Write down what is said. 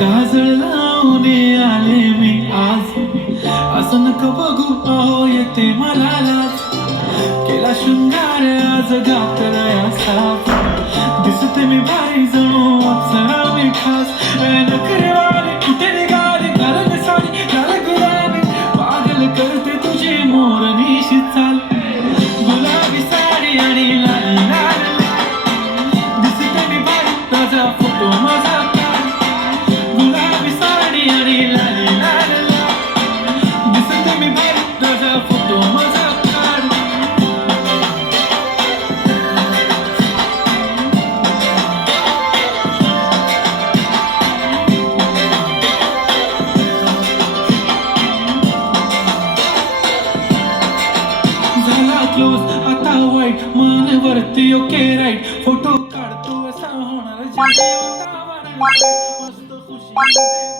काजळ लावून आले मी आज, असं नको बघू अहो येते मला लाज. केला शृंगार आज गातलाय साथ, दिसते मी भारी जणू अप्सरा मी खास. नखरे वाले कुठे निघाले घालत साडी लाल गुलाबी, पागल करते तुझी मोरनीशी चाल. गुलाबी साडी आणि लाल लाल दिसते मी भारी ताजा फोटो माझा काढ. गुलाबी साडी आणि लाल लाल दिसते मी भारी ताजा फोटो माझा काढ. झाला क्लोज आता वाईट मान वरती ओके राईट, फोटो काढतो असा होणार जीव आता वाढला मस्त खुशी